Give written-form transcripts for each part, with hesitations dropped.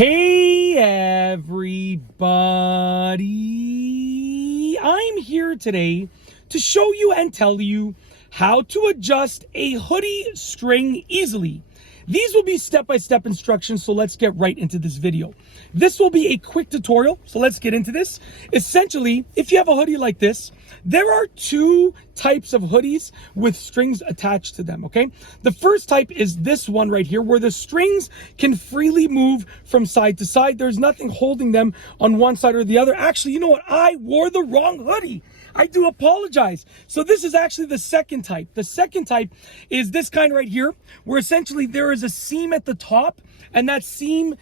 Hey everybody, I'm here today to show you and tell you how to adjust a hoodie string easily. These will be step-by-step instructions, so let's get right into this video. This will be a quick tutorial, so let's get into this. Essentially, if you have a hoodie like this, there are two types of hoodies with strings attached to them, okay? The first type is this one right here, where the strings can freely move from side to side. There's nothing holding them on one side or the other. Actually, you know what? I wore the wrong hoodie. I do apologize. So this is actually the second type. The second type is this kind right here, where essentially there is a seam at the top, and that seam,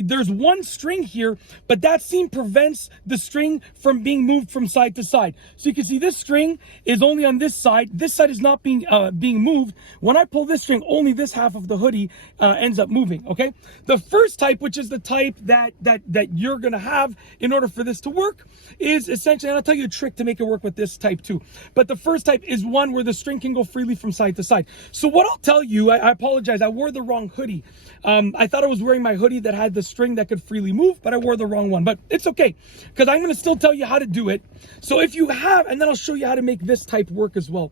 there's one string here, but that seam prevents the string from being moved from side to side. So you can see this string is only on this side. This side is not being moved. When I pull this string, only this half of the hoodie ends up moving, okay? The first type, which is the type that you're gonna have in order for this to work, is essentially, and I'll tell you a trick to make it work with this type too. But the first type is one where the string can go freely from side to side. So what I'll tell you, I apologize, I wore the wrong hoodie. I thought I was wearing my hoodie that had the string that could freely move, but I wore the wrong one. But it's okay, because I'm going to still tell you how to do it. So if you have, and then I'll show you how to make this type work as well.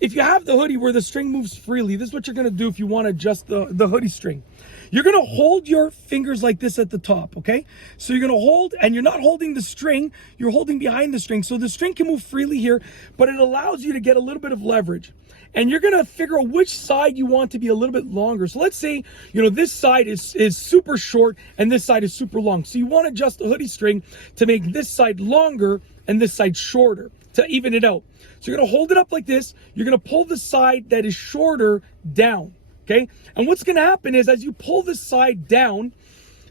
If you have the hoodie where the string moves freely, this is what you're going to do if you want to adjust the hoodie string. You're going to hold your fingers like this at the top, okay? So you're going to hold, and you're not holding the string, you're holding behind the string. So the string can move freely here, but it allows you to get a little bit of leverage. And you're going to figure out which side you want to be a little bit longer. So let's say, you know, this side is super short and this side is super long. So you want to adjust the hoodie string to make this side longer and this side shorter to even it out. So you're going to hold it up like this. You're going to pull the side that is shorter down, okay? And what's going to happen is as you pull this side down,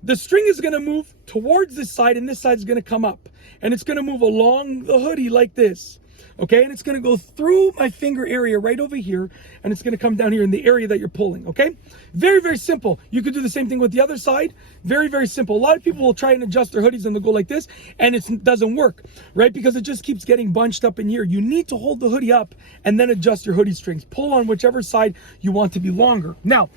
the string is going to move towards this side and this side is going to come up. And it's going to move along the hoodie like this. Okay, and it's going to go through my finger area right over here, and it's going to come down here in the area that you're pulling, okay? Very, very simple. You could do the same thing with the other side. Very, very simple. A lot of people will try and adjust their hoodies and they'll go like this, and it doesn't work, right? Because it just keeps getting bunched up in here. You need to hold the hoodie up and then adjust your hoodie strings. Pull on whichever side you want to be longer. Now,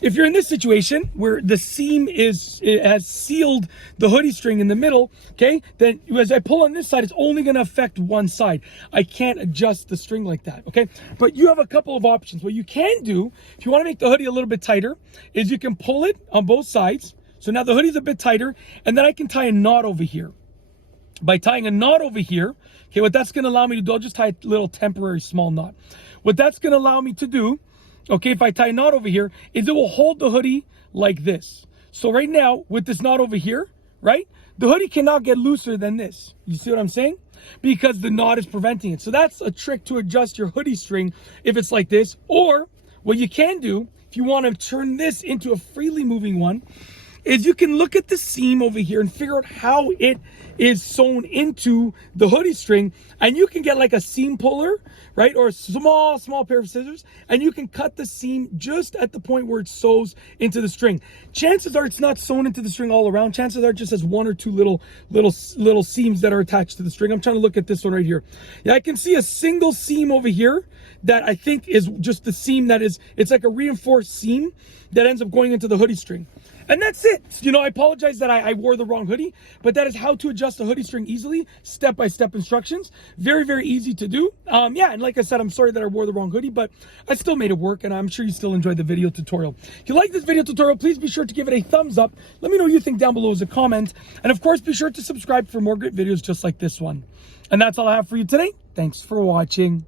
if you're in this situation where the seam has sealed the hoodie string in the middle, okay, then as I pull on this side, it's only going to affect one side. I can't adjust the string like that, okay? But you have a couple of options. What you can do, if you want to make the hoodie a little bit tighter, is you can pull it on both sides. So now the hoodie's a bit tighter, and then I can tie a knot over here. By tying a knot over here, okay, what that's going to allow me to do, I'll just tie a little temporary small knot. What that's going to allow me to do, okay, if I tie a knot over here, is it will hold the hoodie like this. So right now, with this knot over here, right, the hoodie cannot get looser than this. You see what I'm saying? Because the knot is preventing it. So that's a trick to adjust your hoodie string if it's like this. Or what you can do, if you want to turn this into a freely moving one, is you can look at the seam over here and figure out how it is sewn into the hoodie string, and you can get like a seam puller, right, or a small pair of scissors, and you can cut the seam just at the point where it sews into the string. Chances are it's not sewn into the string all around. Chances are it just has one or two little seams that are attached to the string. I'm trying to look at this one right here. Yeah, I can see a single seam over here that I think is just the seam that is, it's like a reinforced seam that ends up going into the hoodie string. And that's it. You know, I apologize that I wore the wrong hoodie, but that is how to adjust the hoodie string easily, step-by-step instructions. Very, very easy to do. Yeah, and like I said, I'm sorry that I wore the wrong hoodie, but I still made it work, and I'm sure you still enjoyed the video tutorial. If you like this video tutorial, please be sure to give it a thumbs up. Let me know what you think down below as a comment. And of course, be sure to subscribe for more great videos just like this one. And that's all I have for you today. Thanks for watching.